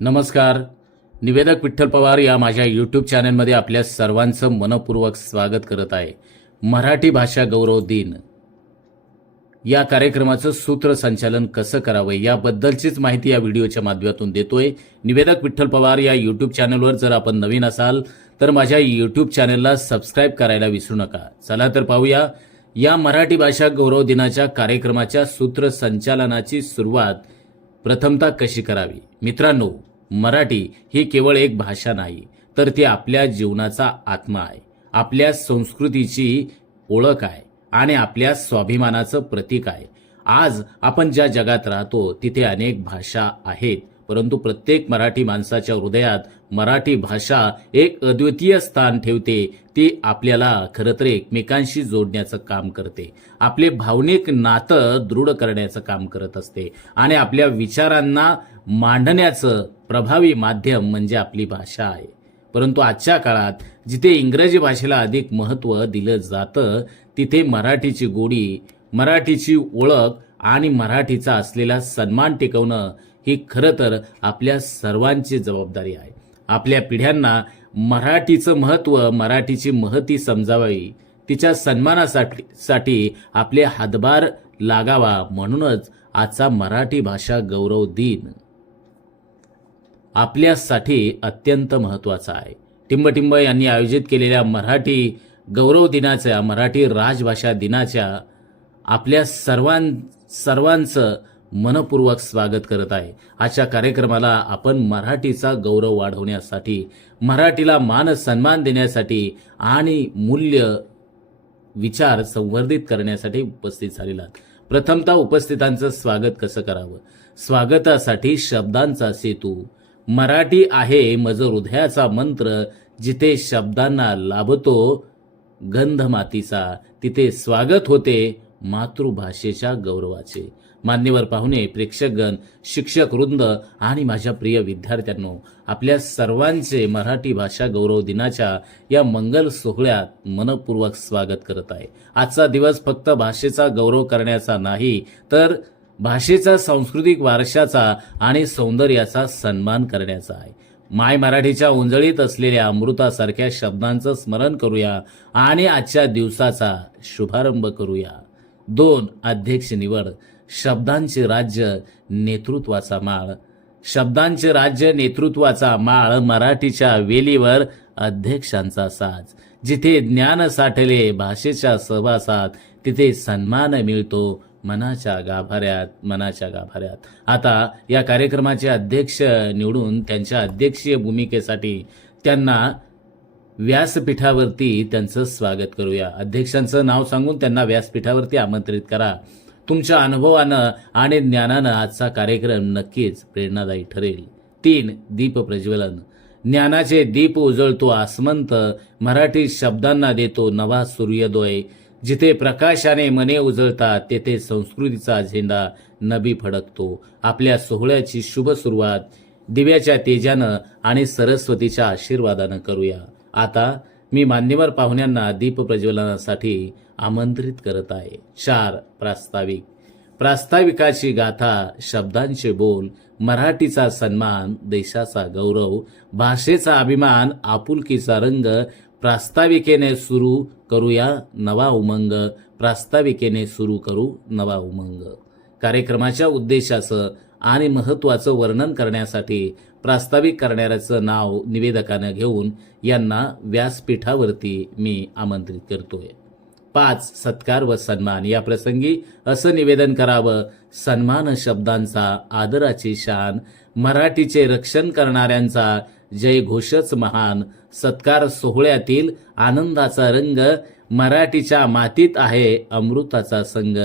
नमस्कार. निवेदक विठ्ठल पवार या माझ्या यूट्यूब चॅनलमध्ये आपल्या सर्वांचं मनपूर्वक स्वागत करत आहे. मराठी भाषा गौरव दिन या कार्यक्रमाचं सूत्रसंचालन कसं करावं याबद्दलचीच माहिती या व्हिडिओच्या माध्यमातून देतोय. निवेदक विठ्ठल पवार या यूट्यूब चॅनलवर जर आपण नवीन असाल तर माझ्या यूट्यूब चॅनलला सबस्क्राईब करायला विसरू नका. चला तर पाहूया या मराठी भाषा गौरव दिनाच्या कार्यक्रमाच्या सूत्रसंचालनाची सुरुवात प्रथमतः कशी करावी. मित्रांनो, मराठी ही केवळ एक भाषा नाही, तर ती आपल्या जीवनाचा आत्मा आहे, आपल्या संस्कृतीची ओळख आहे आणि आपल्या स्वाभिमानाचं प्रतीक आहे. आज आपण ज्या जगात राहतो तिथे अनेक भाषा आहेत, परंतु प्रत्येक मराठी माणसाच्या हृदयात मराठी भाषा एक अद्वितीय स्थान ठेवते. ती आपल्याला खरं तर एकमेकांशी जोडण्याचं काम करते, आपले भावनिक नातं दृढ करण्याचं काम करत असते आणि आपल्या विचारांना मांडण्याचं प्रभावी माध्यम म्हणजे आपली भाषा आहे. परंतु आजच्या काळात जिथे इंग्रजी भाषेला अधिक महत्त्व दिलं जातं, तिथे मराठीची गोडी, मराठीची ओळख आणि मराठीचा असलेला सन्मान टिकवणं ही खरं तर आपल्या सर्वांची जबाबदारी आहे. आपल्या पिढ्यांना मराठीचं महत्त्व, मराठीची महती समजावी, तिच्या सन्मानासाठी आपले हातभार लागावा. म्हणूनच आजचा मराठी भाषा गौरव दिन आपल्यासाठी अत्यंत महत्त्वाचा आहे. टिंबटिंब यांनी आयोजित केलेल्या मराठी गौरव दिनाच्या, मराठी राजभाषा दिनाच्या आपल्या सर्वांचं मनपूर्वक स्वागत करत आहे. आजच्या कार्यक्रमाला आपण मराठीचा गौरव वाढवण्यासाठी, मराठीला मान सन्मान देण्यासाठी आणि मूल्य विचार संवर्धित करण्यासाठी उपस्थित झालेला. प्रथमतः उपस्थितांचं स्वागत कसं करावं. स्वागतासाठी शब्दांचा सेतू. मराठी आहे मज हृदयाचा मंत्र, जिथे शब्दांना लाभतो गंध मातीचा, तिथे स्वागत होते मातृभाषेच्या गौरवाचे. मान्यवर पाहुणे, प्रेक्षकगण, शिक्षक वृंद आणि माझ्या प्रिय विद्यार्थ्यांनो, आपल्या सर्वांचे मराठी भाषा गौरव दिनाच्या या मंगल सोहळ्यात मनपूर्वक स्वागत करत आहे. आजचा दिवस फक्त भाषेचा गौरव करण्याचा नाही, तर भाषेचा, सांस्कृतिक वारशाचा आणि सौंदर्याचा सन्मान करण्याचा आहे. माय मराठीच्या उंजळीत असलेल्या अमृतासारख्या शब्दांचं स्मरण करूया आणि आजच्या दिवसाचा शुभारंभ करूया. 2. अध्यक्ष निवड. शब्दांचे राज्य, नेतृत्वाचा माळ. शब्दांचे राज्य, नेतृत्वाचा माळ. मराठीच्या वेलीवर अध्यक्षांचा साज. जिथे ज्ञान साठले भाषेच्या सहवासात, तिथे सन्मान मिळतो मनाच्या गाभाऱ्यात. आता या कार्यक्रमाचे अध्यक्ष निवडून त्यांच्या अध्यक्षीय भूमिकेसाठी त्यांना व्यासपीठावरती त्यांचं स्वागत करूया. अध्यक्षांचं नाव सांगून त्यांना व्यासपीठावरती आमंत्रित करा. तुमच्या अनुभवानं आणि ज्ञानानं आजचा कार्यक्रम नक्कीच प्रेरणादायी ठरेल. 3. दीप प्रज्वलन. ज्ञानाचे दीप उजळतो आसमंत, मराठी शब्दांना देतो नवा सूर्योदय. जिथे प्रकाशाने मने उजळतात, तेथे संस्कृतीचा झेंडा नभी फडकतो. आपल्या सोहळ्याची शुभ सुरुवात दिव्याच्या तेजानं आणि सरस्वतीच्या आशीर्वादानं करूया. आता मी मान्यवर पाहुण्यांना दीप प्रज्वलनासाठी आमंत्रित करत आहे. 4. प्रास्ताविक. प्रास्ताविकाची गाथा, शब्दांचे बोल, मराठीचा सन्मान, देशाचा गौरव, भाषेचा अभिमान, आपुलकीचा रंग. प्रास्ताविकेने सुरू करूया नवा उमंग. प्रास्ताविकेने सुरू करू नवा उमंग. कार्यक्रमाच्या उद्देशाचं आणि महत्त्वाचं वर्णन करण्यासाठी प्रास्ताविक करणाऱ्याचं नाव निवेदकानं घेऊन यांना व्यासपीठावरती मी आमंत्रित करतोय. 5. सत्कार व सन्मान. या प्रसंगी असं निवेदन करावं. सन्मान शब्दांचा, आदराची शान, मराठीचे रक्षण करणाऱ्यांचा जयघोषच महान. सत्कार सोहळ्यातील आनंदाचा रंग, मराठीच्या मातीत आहे अमृताचा संग.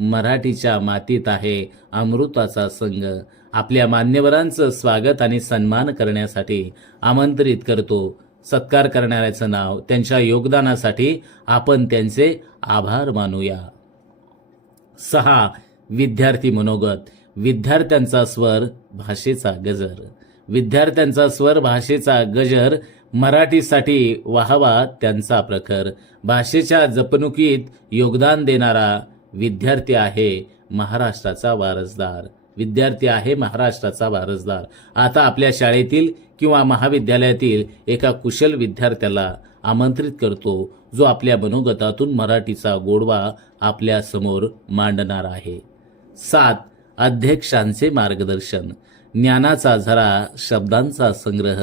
मराठीच्या मातीत आहे अमृताचा संग. आपल्या मान्यवरांचं स्वागत आणि सन्मान करण्यासाठी आमंत्रित करतो. सत्कार करणाऱ्याचं नाव, त्यांच्या योगदानासाठी आपण त्यांचे आभार मानूया. 6. विद्यार्थी मनोगत. विद्यार्थ्यांचा स्वर, भाषेचा गजर. विद्यार्थ्यांचा स्वर, भाषेचा गजर. मराठीसाठी वाहवा त्यांचा प्रखर. भाषेच्या जपणुकीत योगदान देणारा विद्यार्थी आहे महाराष्ट्राचा वारसदार. विद्यार्थी आहे महाराष्ट्राचा वारसदार. आता आपल्या शाळेतील किंवा महाविद्यालयातील एका कुशल विद्यार्थ्याला आमंत्रित करतो, जो आपल्या मनोगतातून मराठीचा गोडवा आपल्या समोर मांडणार आहे. 7. अध्यक्षांचे मार्गदर्शन. ज्ञानाचा झरा, शब्दांचा संग्रह,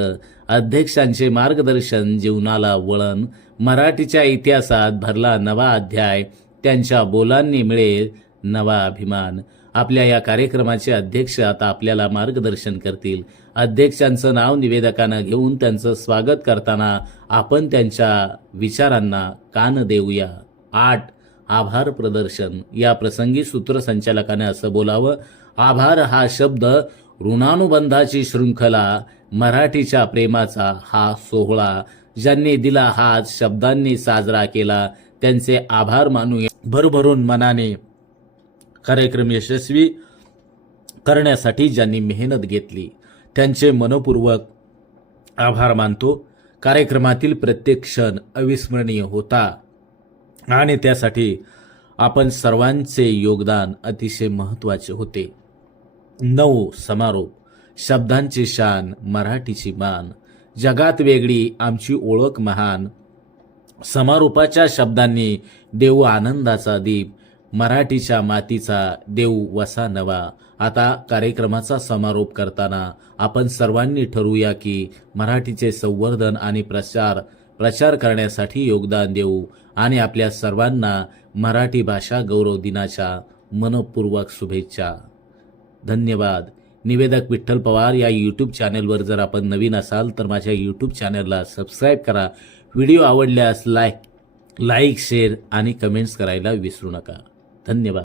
अध्यक्षांचे मार्गदर्शन, जीवनाला वळण, मराठीच्या इतिहासात भरला नवा अध्याय. त्यांच्या बोलांनी मिळेल नवा अभिमान. आपल्या या कार्यक्रमाचे अध्यक्ष आता आपल्याला मार्गदर्शन करतील. अध्यक्षांचं नाव निवेदकांना घेऊन त्यांचं स्वागत करताना आपण त्यांच्या विचारांना कान देऊया. 8. आभार प्रदर्शन. या प्रसंगी सूत्रसंचालकाने असं बोलावं: आभार हा शब्द ऋणानुबंधाची शृंखला, मराठीच्या प्रेमाचा हा सोहळा. ज्यांनी दिला हात, शब्दांनी साजरा केला, त्यांचे आभार मानूया. भरभरून मनाने कार्यक्रम यशस्वी करण्यासाठी ज्यांनी मेहनत घेतली, त्यांचे मनपूर्वक आभार मानतो. कार्यक्रमातील प्रत्येक क्षण अविस्मरणीय होता आणि त्यासाठी आपण सर्वांचे योगदान अतिशय महत्त्वाचे होते. 9. समारोप. शब्दांची शान, मराठीची मान, जगात वेगळी आमची ओळख महान. समारोपाच्या शब्दांनी देऊ आनंदाचा दीप, मराठीच्या मातीचा देऊ वसा नवा. आता कार्यक्रमाचा समारोप करताना आपण सर्वांनी ठरवूया की मराठीचे संवर्धन आणि प्रचार करण्यासाठी योगदान देऊ आणि आपल्या सर्वांना मराठी भाषा गौरव दिनाच्या मनपूर्वक शुभेच्छा. धन्यवाद. निवेदक विठ्ठल पवार या यूट्यूब चॅनलवर जर आपण नवीन असाल तर माझ्या यूट्यूब चॅनलला सबस्क्राईब करा. व्हिडिओ आवडल्यास लाईक, शेअर आणि कमेंट्स करायला विसरू नका. धन्यवाद.